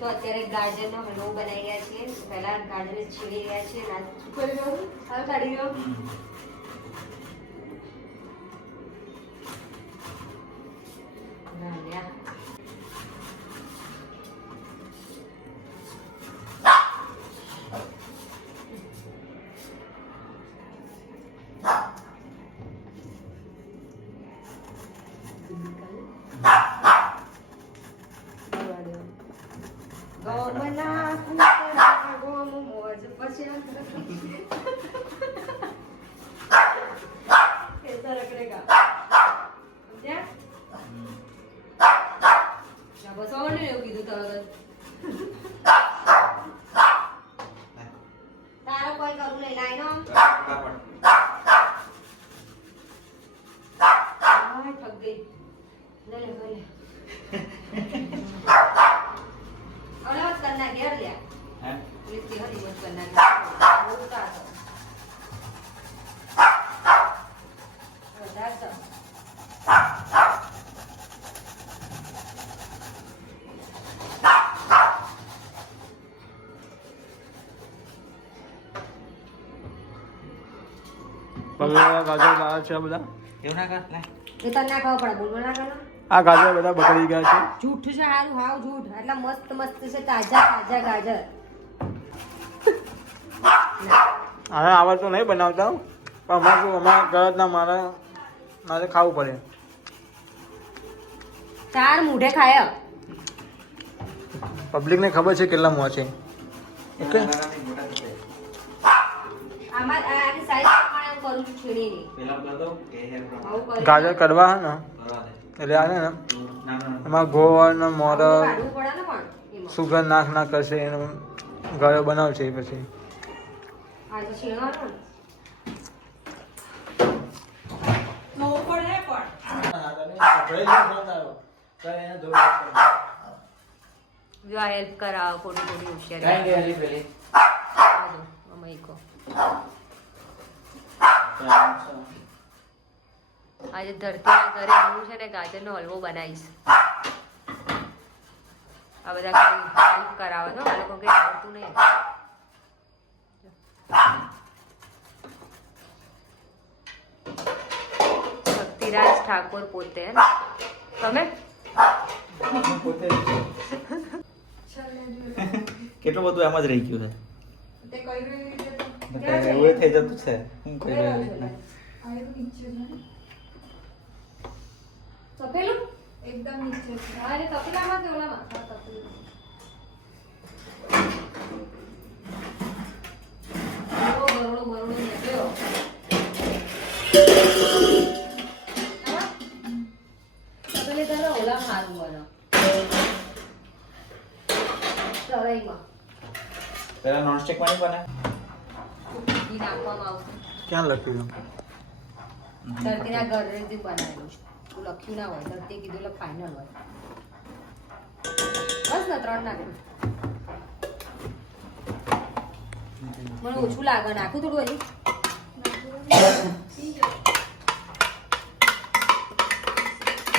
તો અત્યારે ગાજરનો હલવો બનાવી રહ્યા છીએ. પહેલા ગાજર છીણી રહ્યા છીએ. શું કરી રહ્યો? હવે કાઢી રહ્યો. તારો કોઈ કરું નહીં લાઈનો ઠગ ગઈ લે લે લે અલગ કરના ઘેર લ્યા હે લીધી હરી મત કરના બોલતા તો વધાર તો પગલા ગાજર લાયા છે બધા એવું ના કર લે એ તને ના ખબર પડે બોલવા ના કરો આ ગાજર બધા બગડી ગયા છે જૂઠ છે હારું હાવ જૂઠ એટલા મસ્ત મસ્ત છે તાજા તાજા ગાજર હવે આવડતું નહીં બનાવતા પણ અમારે શું અમારા ઘરના મારે ખાવું પડે ચાર મૂઢે ખાય પબ્લિકને ખબર છે કેટલા મોં છે એટલે આમાં આની સાઈઝ પ્રમાણે હું કરું છું છીણીની પેલા કર દો કે હેર આવું કરી ગાજર કરવા હે ને કરવા દે એટલે આ છે ને ના એમાં ગોળ ને મોર કાઢવું પડે ને પણ એમાં સુગર ના કરશે એનો ગળો બનાવશે પછી આ તો છીણવાનું જો આ હેલ્પ કરાવો થોડી થોડી હોશિયારી કાઈ ગઈ પેલી આજો મમ્મી કો આજે ધરતીના ઘરે હું છે ને ગાજરનો હલવો બનાવીશ આ બધા હેલ્પ કરાવો છો આ લોકો કંઈ આવડતું નહીં શક્તિરાજ ઠાકોર પોતે તમે કેટલું બધું એમ જ રહી ગયું છે એવું થઈ જતું છે હું કહી રહ્યો તપેલું એકદમ નીચે હા એ તપેલામાં કે ઓલામાં હા તપેલું બરોડો નીકળ્યો તપેલે તારા ઓલા મારું બનો તરાઈમાં પેલા નોનસ્ટિક માં બને ઘી નાખવામાં આવશે ક્યાં લખ્યું ધરતીના ઘરેથી બનાવેલું છે તું લખ્યું ના હોય ધરતી કીધું એટલે ફાઇનલ હોય બસ ને 3 નાખ્યું મને ઓછું લાગે નાખું થોડું હજી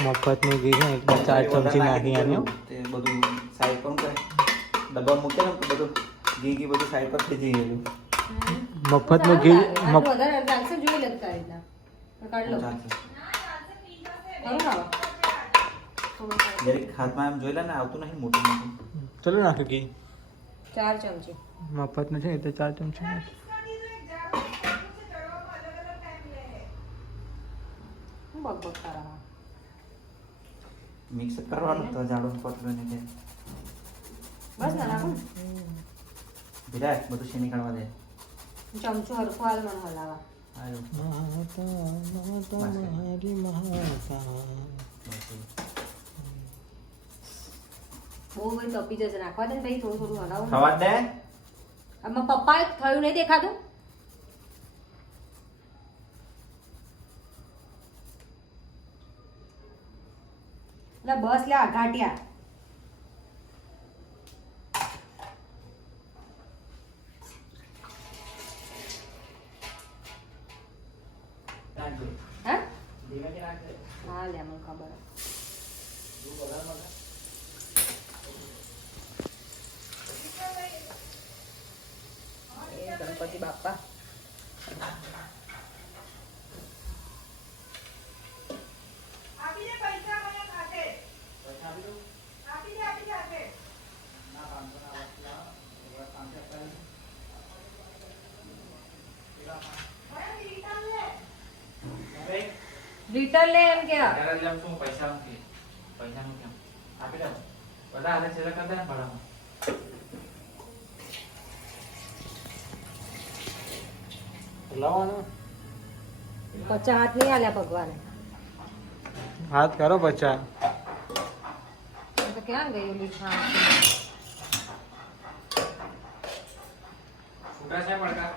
મફતનું ઘી છે એટલે 4 ચમચી નાખી આન્યો તે બધું સાઈડ પર કરે ડબ્બા મૂકે ને બધું ઘી બધું સાઈડ પર થઈ ગયેલું મફતનું ઘી વધારે રાખશે જોઈ લે તારી રીતના કાઢ લો ખરું ખાવા જરીક હાથમાં એમ જોઈ લે ને આવતું નહીં મોટું મોટું ચલો નાખી ઘી 4 ચમચી મફતનું છે એટલે 4 ચમચી નાખી હું બકબક કરાવા મિક્સ કરવાનું તો જાડો પતલો ને કે બસ ના નાખું વિરાટ બધું શેની કાઢવા દે ચમચો હરખો હાલ મને હલાવા આયો મારી બહુ બધી તપી જશે નાખવા દે ને ભાઈ થોડું થોડું હલાવો ખાવા દે આમાં પપ્પા થયું નહીં દેખાતું એટલે બસ લે ઘાટિયા હા હા લે મને ખબર ગણપતિ બાપા. રિટર્ન લે એમ કે પૈસા મૂકી કેમ આપી દે બધા હાલે છેલ્લા કરતા ને ભાડામાં લાવવાનું 50 હાથ નહીં આલ્યા ભગવાને. હાથ કરો 50. તો ક્યાં ગયું લીધા? છૂટા છે પડકા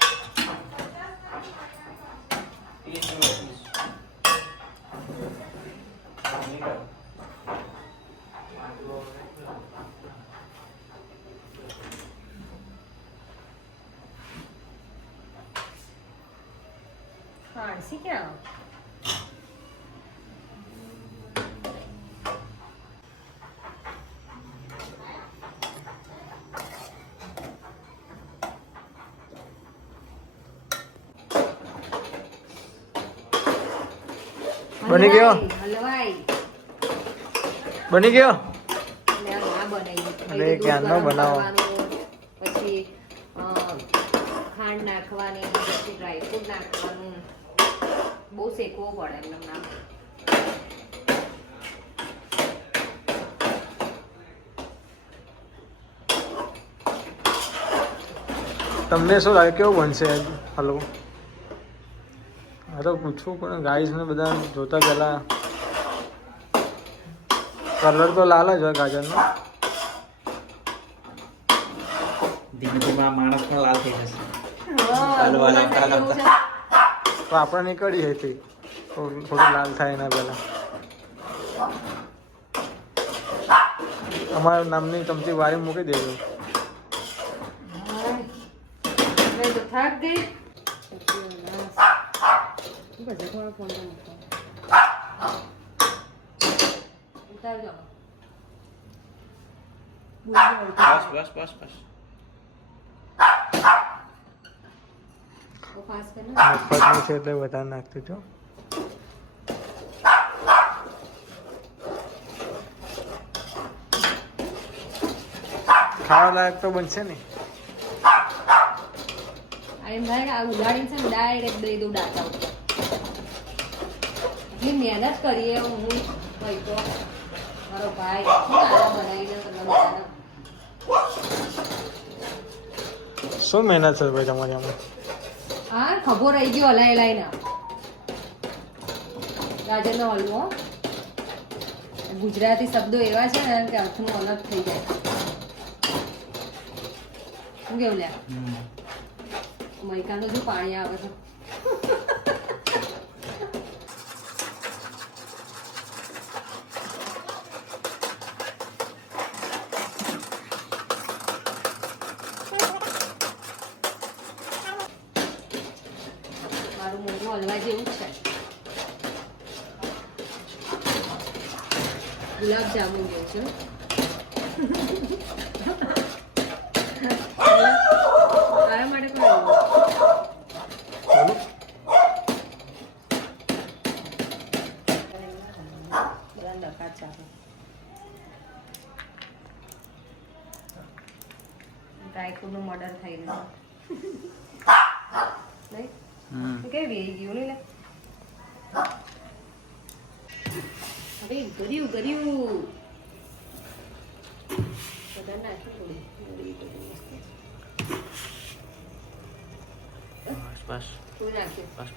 80 ક્યાં? બની ગયો? હલવાઈ બની ગયો? ના બનાવી. અરે ક્યારનો બનાવો. પછી ખાંડ નાખવાની, પછી ડ્રાયફ્રૂટ નાખવાનું. બહુ શેકવો પડે એમ ના. તમને શું લાગે કેવું બનશે હલવો? હા તો પૂછવું પણ ગાઈસને બધા જોતા પહેલા કલર તો લાલ જ હોય ગાજરનો. ધીમે ધીમે આ માણસ પણ લાલ થઈ જશે. તો આપણે નીકળી હતી થોડું લાલ થાય એના પહેલા. અમારા નામની ચમચી વારી મૂકી દેજો. તો થાક ગઈ. બધે થોડો ફોન ઉતારજો. બસ મફતનું છે એટલે વધારે નાખતું છો. ખાવા લાયક તો બનશે ને. એમ થાય કે આ ઉડાડીને છે ને ડાયરેક્ટ દઈ દઉં ડાટા ઉપર. એટલી મહેનત કરીએ હું ભાઈ તો મારો ભાઈ બનાવીને તમને બધાને. શું મહેનત છે ભાઈ તમારી આમાં? હા ખભો રહી ગયો હલાઈ હલાઈને. ગાજરનો હલવો. ગુજરાતી શબ્દો એવા છે ને કે અર્થનું અલગ થઈ જાય. શું કેવું લ્યા? મૈકાનું જો પાણી આવે છે. મારું મોઢું હલવા જેવું જ છે. ગુલાબ જામુન જેવું છે. આરા માટે પણ ડ્રાયફ્રૂટ નું મર્ડર થઈ ગયું નહીં કેવી ગયું નહીં અરે કર્યું બધા નાખ્યું બસ થોડું નાખ્યું બસ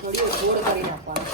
ગળ્યું ગોળ કરી નાખવાનું.